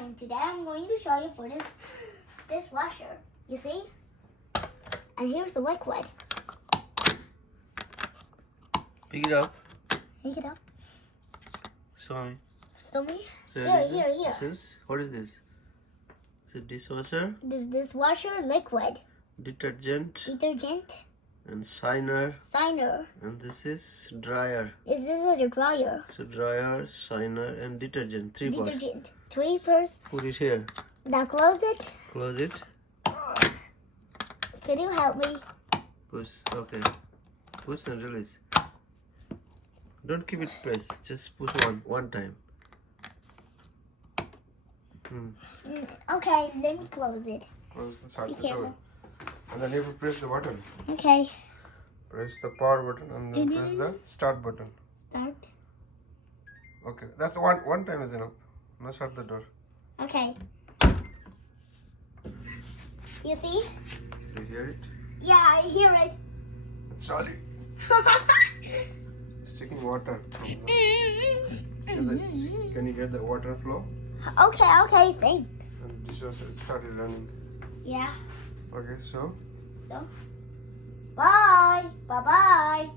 Deepayan. Today I'm going to show you for this dishwasher. You see? And here's the liquid. Pick it up. Pick it up. Show me. Show me. So Here. This is, what is this? It's a dishwasher, This dishwasher liquid. detergent, and shiner. And this is dryer. This is a dryer. So dryer, shiner, and detergent. 3 parts. Detergent. 3 parts. Put it here. Now close it. Close it. Could you help me? Push. Okay. Push and release. Don't keep it pressed. Just push one time. Okay, let me close it. Close the start Be the door. careful. And then you have to press the button. Okay. Press the power button and then press the start button. Start. Okay, that's the one time is enough. Now shut the door. Okay. You see? Do you hear it? Yeah, I hear it. It's Charlie. It's taking water from the... See the, can you hear the water flow? Okay, thanks. And the dishwasher started running. Yeah. Okay, so So, bye. Bye-bye.